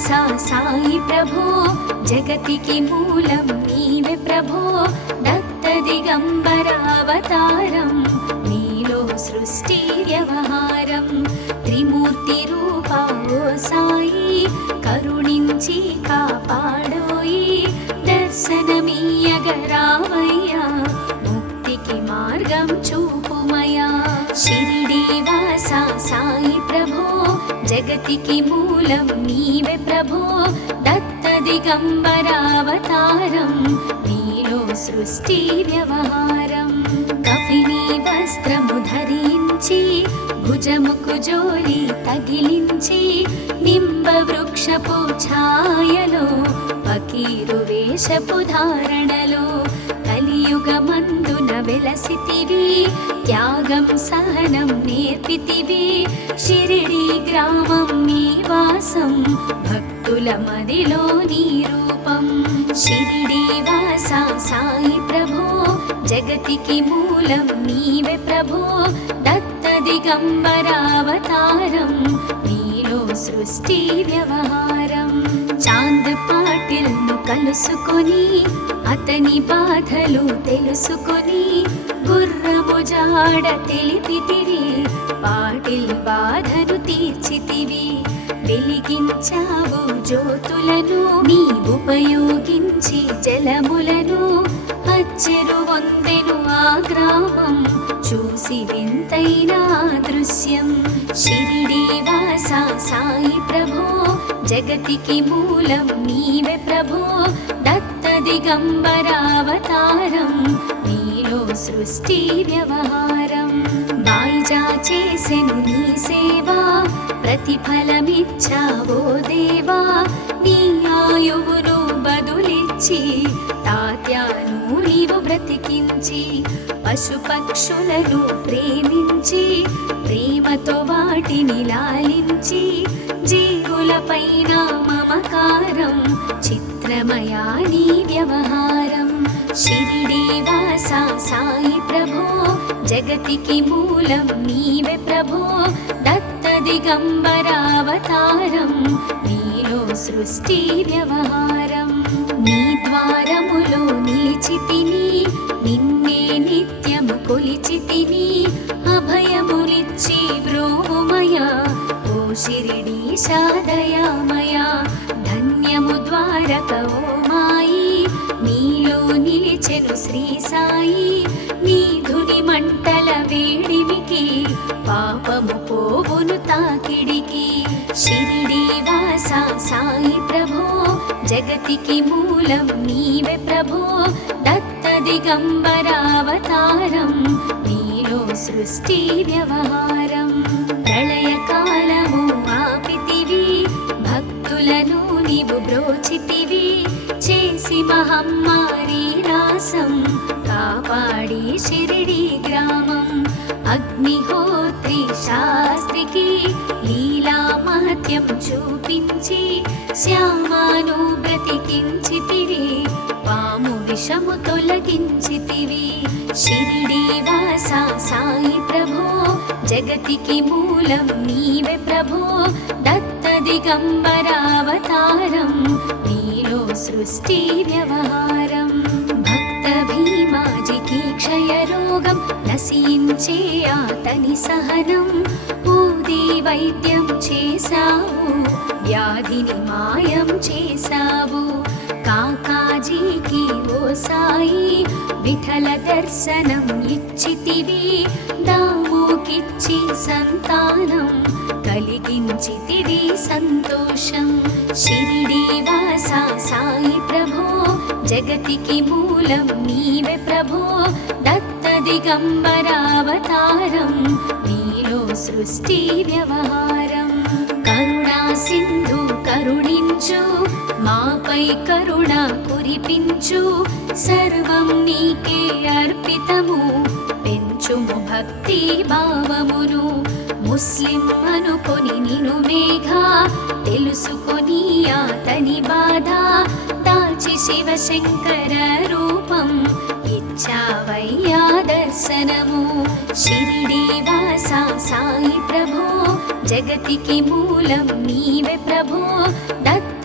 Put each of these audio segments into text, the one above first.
వాసా సాయి ప్రభో జగతికి మూలం నీవే ప్రభో దత్త దిగంబరావతారం నీలో సృష్టి వ్యవహారం త్రిమూర్తి రూపా ఓ సాయి కరుణించి కాపాడోయి దర్శనమీయగరావయ్యా ముక్తికి మార్గం చూపుమయా షిరిడి వాసా సాయి ప్రభో జగతికి మూలం నీవే ప్రభో దత్త దిగంబరావతారం నీలో సృష్టి వ్యవహారం కఫిని వస్త్రము ధరించి భుజముకు జోలి తగిలించి నింబ వృక్షపు ఛాయలో ఫకీరు వేషపు ధారణలో కలియుగమందున వెలసితివి త్యాగం సహనం నేర్పితివి షిరిడి గ్రామం నీ వాసం భక్తుల మదిలో నీ రూపం షిరిడి వాసా సాయి ప్రభో జగతికి మూలం నీవే ప్రభో దత్త దిగంబరావతారం నీలో సృష్టి వ్యవహారం చాంద్ పాటిల్ ను కలుసుకొని అతని బాధలు తెలుసుకొని గుర్రము జాడ తెలిపితివి పాటిల్ బాధను తీర్చితివి వెలిగించావు జ్యోతులను నీ ఉపయోగించి జలములను అచ్చెరు వందెను ఆ గ్రామం చూసి వింతైన దృశ్యం షిరిడి వాసా సాయి ప్రభో జగతికి మూలం నీవే ప్రభో దత్త దిగంబరావతారం నీలో సృష్టి వ్యవహారం బాయిజా చేసెను నీ సేవా ప్రతిఫలమిచ్చావో దేవా నీ ఆయువును బదులిచ్చి తాత్యాను నీవు బ్రతికించి పశుపక్షులను ప్రేమించి ప్రేమతో వాటిని లాలించి జీవులపైన మమకారం చిత్రమయా నీ వ్యవహారం షిరిడి వాసా సాయి ప్రభో జగతికి మూలం నీవే ప్రభో దత్త దిగంబరావతారం నీలో సృష్టి వ్యవహారం నీ ద్వారములో నిలిచితిని నిన్నే నిత్యము కొలిచితిని అభయములిచ్చి బ్రోవుమయా ఓ షిరిడీశా దయామయా ధన్యము ద్వారక ఓ మాయి నీలో నిలిచెను శ్రీ సాయి నీ ధుని మంటల వేడిమికి పాపము పోవును తాకిడికి షిరిడి వాసా సాయి ప్రభో జగతికి మూలం నీవే ప్రభో దత్త దిగంబరావతారం నీలో సృష్టి వ్యవహారం ప్రళయకాలము ఆపితివి భక్తులను నీవు బ్రోచితివి చేసి మహమ్మారి నాశం కాపాడి షిరిడి గ్రామం అగ్నిహోత్రి శాస్త్రికి లీలా మహత్యం చూపించి శ్యామాను బ్రతికించితివి పాము విషము తొలగించితివి షిరిడి వాసా సాయి ప్రభో జగతికి మూలం నీవే ప్రభో దత్త దిగంబరావతారం నీలో సృష్టి వ్యవహారం భక్త భీమాజికి క్షయరోగం నశించే అతని సహనం ఊది వైద్యం చేశావు వ్యాధిని మాయం చేశావు కాకాజీకి ఓ సాయి విఠల దర్శనం ఇచ్చితివి దాముకిచ్చి సంతానం కలిగించితివి సంతోషం షిరిడి వాసా సాయి ప్రభో జగతికి మూలం నీవే ప్రభో దత్త దిగంబరావతారం నీలో సృష్టి వ్యవహారం కరుణా సింధు కరుణించు మాపై కరుణ కురిపించు సర్వం నీకే అర్పితము పెంచుము భక్తి భావమును ముస్లిం అనుకొని నిను మేఘా తెలుసుకొని అతని బాధ దాల్చి శివశంకర రూపం ఇచ్చావయ్యా దర్శనము షిరిడి వాసా సాయి ప్రభో జగతికి మూలం నీవే ప్రభో దత్త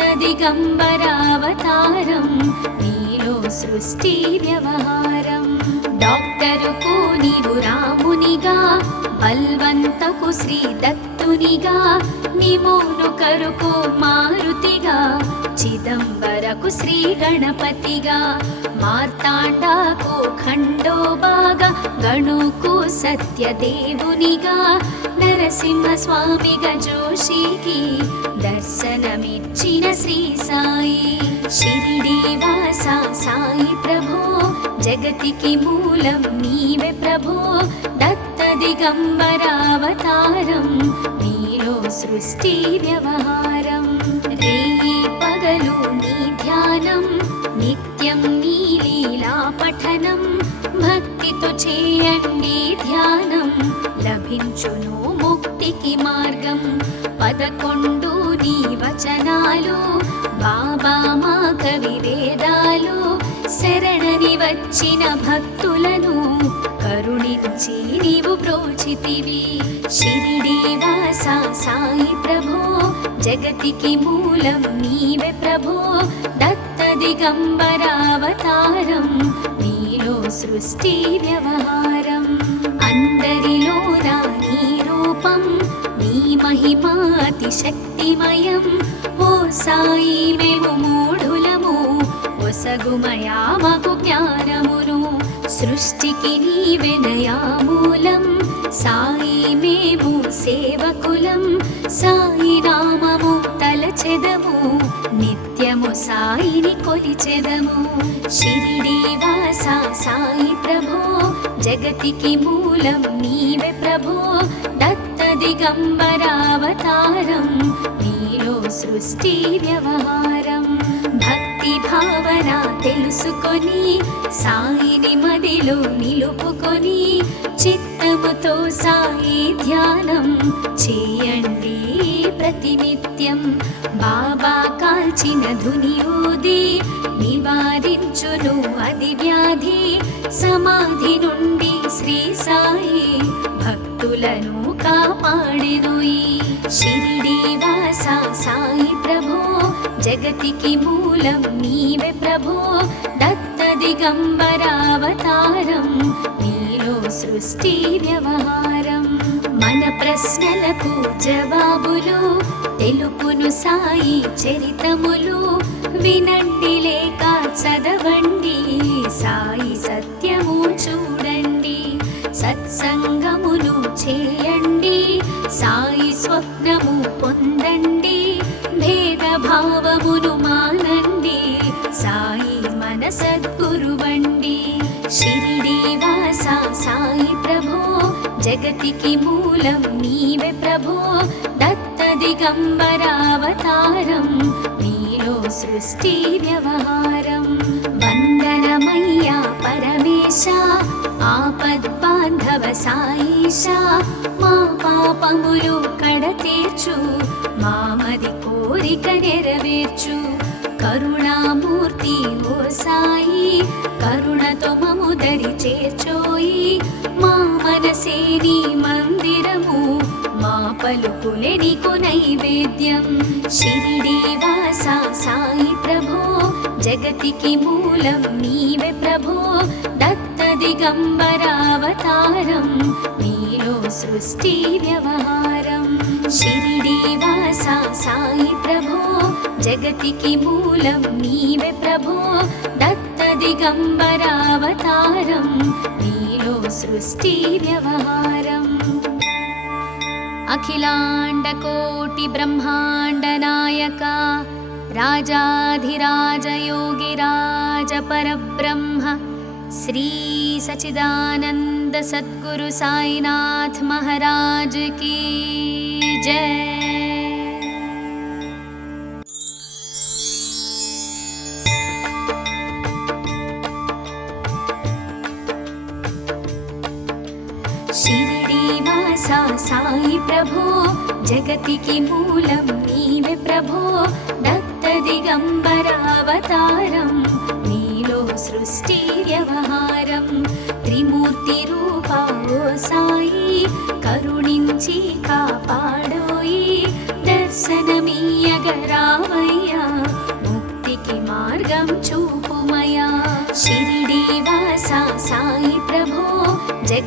దిగంబరావతారం నీలో సృష్టి వ్యవహారం డాక్టరుకు నీవు రామునిగా బల్వంతకు శ్రీ దత్తునిగా నిమోను కరుకు మారుతిగా చిదంబరకు శ్రీ గణపతిగా మార్తాండాకు ఖండోబాగా గణుకు సత్యదేవునిగా నరసింహ స్వామిగా జోషికి దర్శనమిచ్చిన శ్రీ సాయి షిరిడి వాస సాయి ప్రభో జగతికి మూలం నీవే ప్రభో దత్త దిగంబరావతారం నీలో సృష్టి వ్యవహారం రేయి పగలు నీ ధ్యానం నిత్యం నీ లీలా పఠనం భక్తితో చేయండి ధ్యానం లభించును ముక్తికి మార్గం 11 నీ వచనాలు బాబా మా కవి వేదాలు శరణని వచ్చిన భక్తులను కరుణించి నీవు బ్రోచితివి షిరిడి వాస సాయి ప్రభో జగతికి మూలం నీవే ప్రభో దత్త దిగంబరావతారం నీలో సృష్టి వ్యవహారం అందరిలోన నీ రూపం నీ మహిమా అతి శక్తిమయం ఓ సాయి మేము మూఢులము ఒసగుమయా మాకు జ్ఞానమును సృష్టికి నీవెనయా మూలం సాయి మేము సేవకులం సాయి నామము తలచెదము నిత్యము సాయిని కొలిచెదము షిరిడి వాస సాయి ప్రభో జగతికి మూలం నీవే ప్రభో దత్త దిగంబరావతారం నీలో సృష్టి వ్యవహారం భక్తి భావన తెలుసుకొని సాయిని మదిలో నిలుపుకొని చిత్తముతో సాయి ధ్యానం చేయండి ప్రతినిత్యం బాబా కాల్చిన ధునియూది నివారించును అది వ్యాధి సమాధి నుండి శ్రీ సాయి భక్తులను కాపాడెను ఈ షిరిడి వాస సాయి ప్రభో జగతికి మూలం నీవే ప్రభో దత్త దిగంబరావతారం నీలో సృష్టి వ్యవహారం మన ప్రశ్నలకు జవాబులు తెలుపును సాయి చరితములు వినండి లేక చదవండి సాయి సత్యము చూడండి సత్సంగమును చేయండి సాయి స్వప్నము పొందండి భేదభావమును మానండి సాయి మన సద్గురువండి షిరిడి వాస సాయి ప్రభో జగతికి మూలం నీవే ప్రభో దత్త దిగంబరావతారం నీలో సృష్టి వ్యవహారం వందనమయ్యా పరమేశ ఆపద్బాంధవ సాయిష మా పాపములు కడతీర్చు మామది కోరిక నెరవేర్చు కరుణామూర్తి ఓ సాయి కరుణతో మము దరి చేర్చోయి మా మనసే నీ మందిరము మా పలుకులే నీకు నైవేద్యం షిరిడి వాస సాయి ప్రభో జగతికి మూలం నీవే ప్రభో దత్త దిగంబరావతారం నీలో సృష్టి వ్యవహారం షిరిడి వాస సాయి ప్రభో జగతికి మూలం నీవే ప్రభో దత్త దిగంబరావతారం నీలో సృష్టి వ్యవహారం అఖిలాండ కోటి బ్రహ్మాండ నాయక రాజాధిరాజ యోగిరాజ పరబ్రహ్మ శ్రీ సచిదానంద సద్గురు సాయినాథ్ మహారాజ్ की जय। షిరిడి వాస సాయి ప్రభో జగతికి మూలం నీవే ప్రభో దత్త దిగంబరావతారం నీలో సృష్టి వ్యవహారం త్రిమూర్తి రూపా ఓ సాయి కరుణించి కాపాడోయి దర్శనమీయగరావయ్యా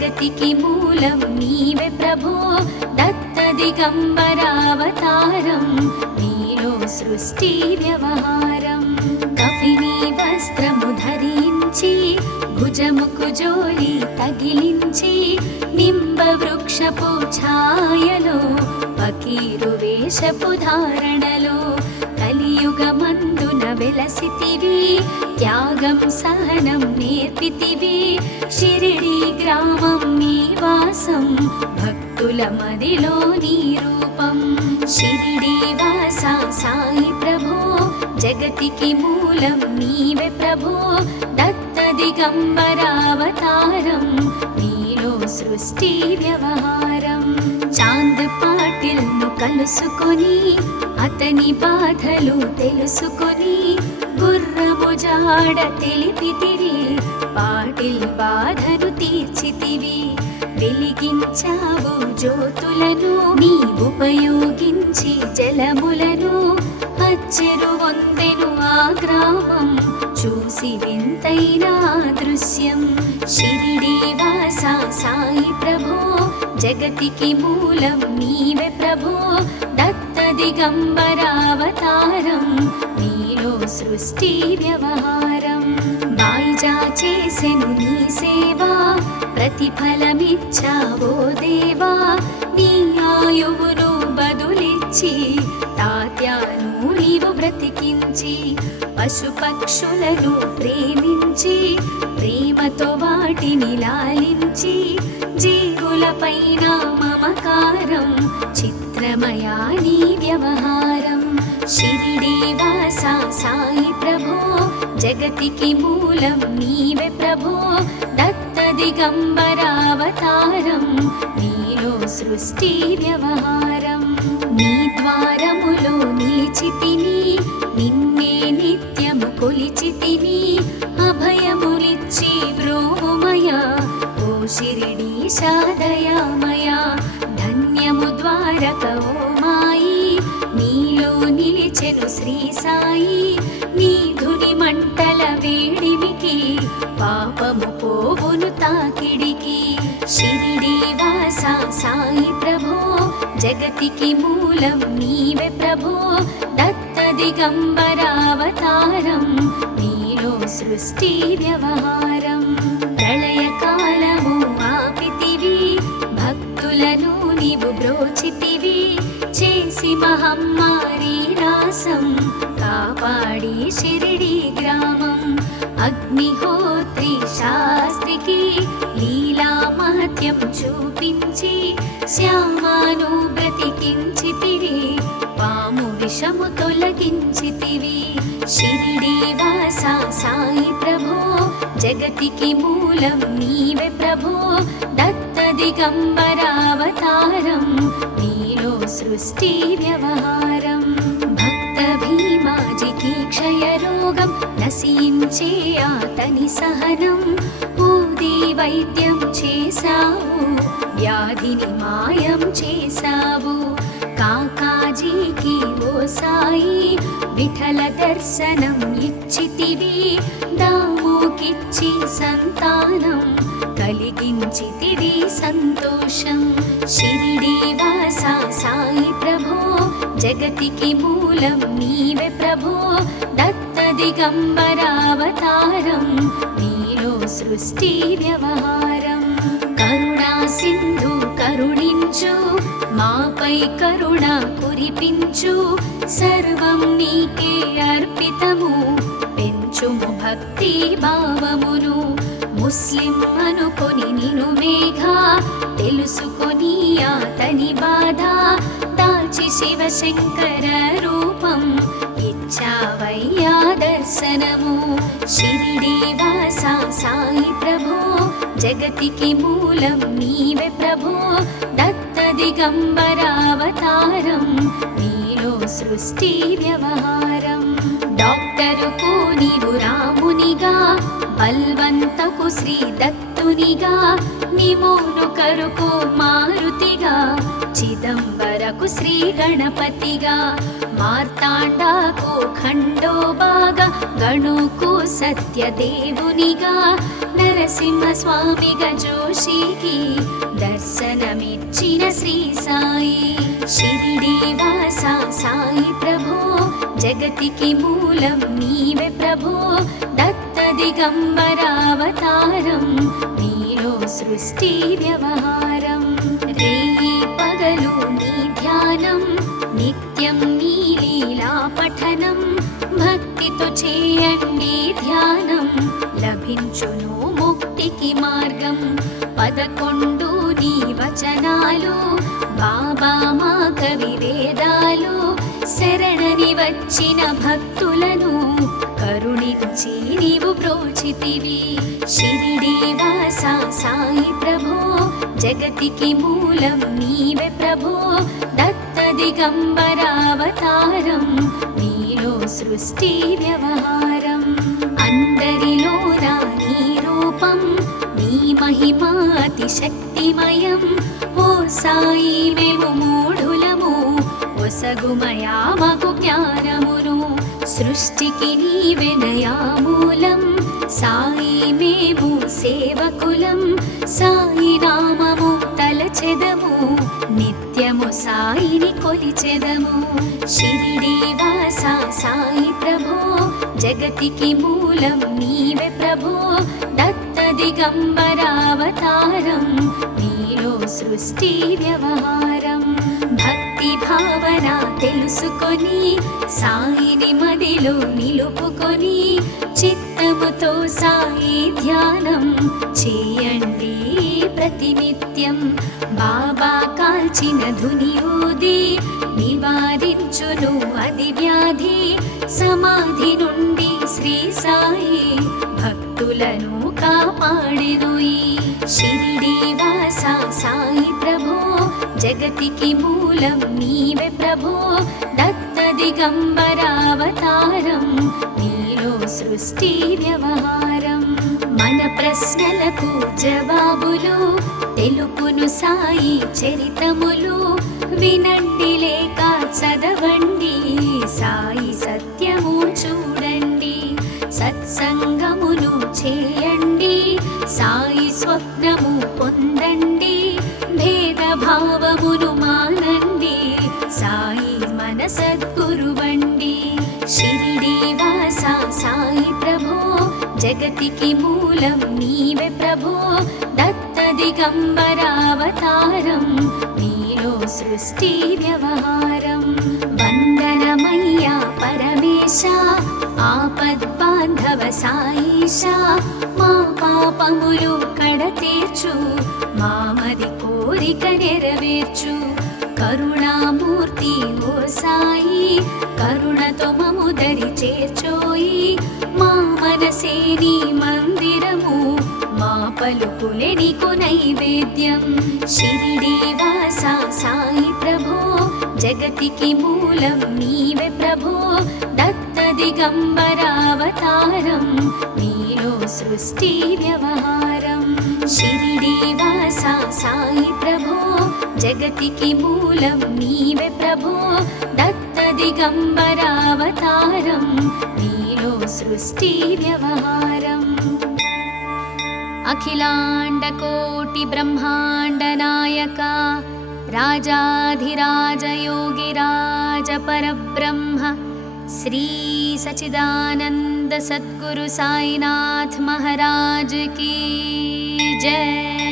జగతికి మూలం నీవే ప్రభో దత్త దిగంబరావతారం నీలో సృష్టి వ్యవహారం కఫిని వస్త్రము ధరించి భుజముకు జోలి తగిలించి నింబ వృక్షపు ఛాయలో ఫకీరు వేషపు ధారణలో కలియుగమందున వెలసితివి త్యాగం సహనం నేర్పితివి షిరిడి గ్రామం నీ వాసం భక్తుల మదిలో నీ రూపం షిరిడి వాస సాయి ప్రభో జగతికి మూలం నీవే ప్రభో దత్త దిగంబరావతారం నీలో సృష్టి వ్యవహారం చాంద్ పాటిల్ ను కలుసుకొని అతని బాధలు తెలుసుకొని గుర్రము జాడ తెలిపితివి పాటిల్ బాధను తీర్చితివి వెలిగించావు జ్యోతులను నీ ఉపయోగించి జలములను అచ్చెరు వందెను ఆ గ్రామం చూసి వింతైన దృశ్యం షిరిడి వాస సాయి ప్రభో జగతికి మూలం నీవే ప్రభో దత్త దిగంబరావతారం నీలో సృష్టి వ్యవహారం బాయిజా చేసెను నీ సేవా ప్రతిఫలమిచ్చావో దేవా నీ ఆయువును బదులిచ్చి తాత్యాను నీవు బ్రతికించి పశుపక్షులను ప్రేమించి ప్రేమతో వాటిని లాలించి జీవులపైన మమకారం చిత్రమయా నీ వ్యవహారం షిరిడి వాస సాయి ప్రభో జగతికి మూలం నీవే ప్రభో దత్త దిగంబరావతారం నీలో సృష్టి వ్యవహారం నీ ద్వారములో నిలిచితిని నిన్నే నిత్యము కొలిచితిని అభయములిచ్చి బ్రోమయ ఓ షిరిడీశా దయామయ ధన్యము ద్వారక ఓ మాయి నీలో నిలిచెను శ్రీ సాయి నీ ధుని మంటల వేడిమికి పాపము పోవును తాకిడికి షిరిడి వాస సాయి ప్రభో జగతికి మూలం నీవే ప్రభో దత్త దిగంబరావతారం నీలో సృష్టి వ్యవహారం ప్రళయకాలము ఆపితివి భక్తులను నీవు బ్రోచితివి చేసి మహమ్మారి రాసం కాపాడి షిరిడి గ్రామం అగ్నిహోత్రి శాస్త్రికి లీలా మహత్యం చూపించి శ్యామాను బ్రతికించితివి పాము విషము తొలగించితివి షిరిడి వాస సాయి ప్రభో జగతికి మూలం నీవే ప్రభో దత్త దిగంబరావతారం నీలో సృష్టి వ్యవహారం భక్త భీమాజికి క్షయరోగం నశించే అతని సహనం ఊది వైద్యం చేశావు వ్యాధిని మాయం చేశావు కాకాజీకి ఓ సాయి విఠల దర్శనం ఇచ్చితివి దాముకిచ్చి సంతానం కలిగించితివి సంతోషం షిరిడి వాస సాయి ప్రభో జగతికి మూలం నీవే ప్రభో దత్త దిగంబరావతారం నీలో సృష్టి వ్యవహారం కరుణా సింధు కరుణించు మాపై కరుణ కురిపించు సర్వం నీకే అర్పితము పెంచుము భక్తి భావమును ముస్లిం అనుకొని నిను మేఘా తెలుసుకొని అతని బాధ దాచి శివశంకర రూపం ఇచ్చావయ్యా దర్శనము షిరిడి వాస సాయి ప్రభో జగతికి మూలం నీవే ప్రభో దత్త దిగంబరావతారం నీలో సృష్టి వ్యవహారం డాక్టరుకు నీవు రామునిగా బల్వంతకు శ్రీ దత్తునిగా నిమోను కరుకు మారుతిగా చిదంబరకు శ్రీ గణపతిగా మార్తాండాకు ఖండోబాగా గణుకు సత్యదేవునిగా నర నరసింహస్వామిగా జోషికి దర్శనమిచ్చిన శ్రీ సాయి. షిరిడి వాస సాయి ప్రభో జగతికి మూలం నీవే ప్రభో. దత్త దిగంబరావతారం నీలో సృష్టి వ్యవహారం. రేయి పగలు నీ ధ్యానం నిత్యం నీ లీలా పఠనం. భక్తితో చేయండి ధ్యానం లభించును ముక్తికి మార్గం. 11 నీ వచనాలు బాబా మా కవి వేదాలు. శరణని వచ్చిన భక్తులను కరుణించి నీవు బ్రోచితివి. షిరిడి వాస సాయి ప్రభో జగతికి మూలం నీవే ప్రభో. దత్త దిగంబరావతారం నీలో సృష్టి వ్యవహారం. అందరిలోన నీ రూపం నీ మహిమా అతి శక్తిమయం. ఓ సాయి మేము మూఢులము ఒసగుమయా మాకు జ్ఞానమును. సృష్టికి నీవెనయా మూలం సాయి మేము సేవకులం. సాయి నామము తలచెదము నిత్యము సాయిని కొలిచెదము. షిరిడి వాస సాయి ప్రభో జగతికి మూలం నీవే ప్రభో. దత్త దిగంబరావతారం నీలో సృష్టి వ్యవహారం. భక్తి భావన తెలుసుకొని సాయిని మదిలో నిలుపుకొని చిత్తముతో సాయి ధ్యానం చేయండి ప్రతినిత్యం. బాబా కాల్చిన ధుని ఊది నివారించును అది వ్యాధి. సమాధి నుండి శ్రీ సాయి భక్తులను కాపాడెను. షిరిడి వాస సాయి ప్రభో జగతికి మూలం నీవే ప్రభో. దత్త దిగంబరావతారం నీలో సృష్టి వ్యవహారం. మన ప్రశ్నలకు జవాబులు తెలుపును సాయి చరితములు. వినండి లేక చదవండి సాయి సత్యము చూడండి. సత్సంగమును చేయండి సాయి స్వప్నము పొందండి. భేదభావమును మానండి సాయి మన సద్గురువండి. షిరిడి వాస సాయి ప్రభో జగతికి మూలం నీవే ప్రభో. దత్త దిగంబరావతారం నీలో సృష్టి వ్యవహారం. వందనమయ్యా పరమేశ ఆపద్బాంధవ సాయిష. మా పాపములు కడతీర్చు మామది కోరిక నెరవేర్చు. కరుణామూర్తి ఓ సాయి కరుణతో మము దరి చేర్చోయి. మా మనసే నీ మందిరము మా పలుకులే నీకు నైవేద్యం. షిరిడి వాస సాయి ప్రభో జగతికి మూలం నీవే ప్రభో. దత్త దిగంబరావతారం నీలో సృష్టి వ్యవహారం. షిరిడి వాస సాయి ప్రభో జగతికి మూలం నీవే ప్రభో. దత్త దిగంబరావతారం నీలో సృష్టి వ్యవహారం. అఖిలాండ కోటి బ్రహ్మాండ నాయక రాజాధిరాజ యోగిరాజ పరబ్రహ్మ శ్రీ సచిదానంద సద్గురు సాయినాథ్ महाराज की जय।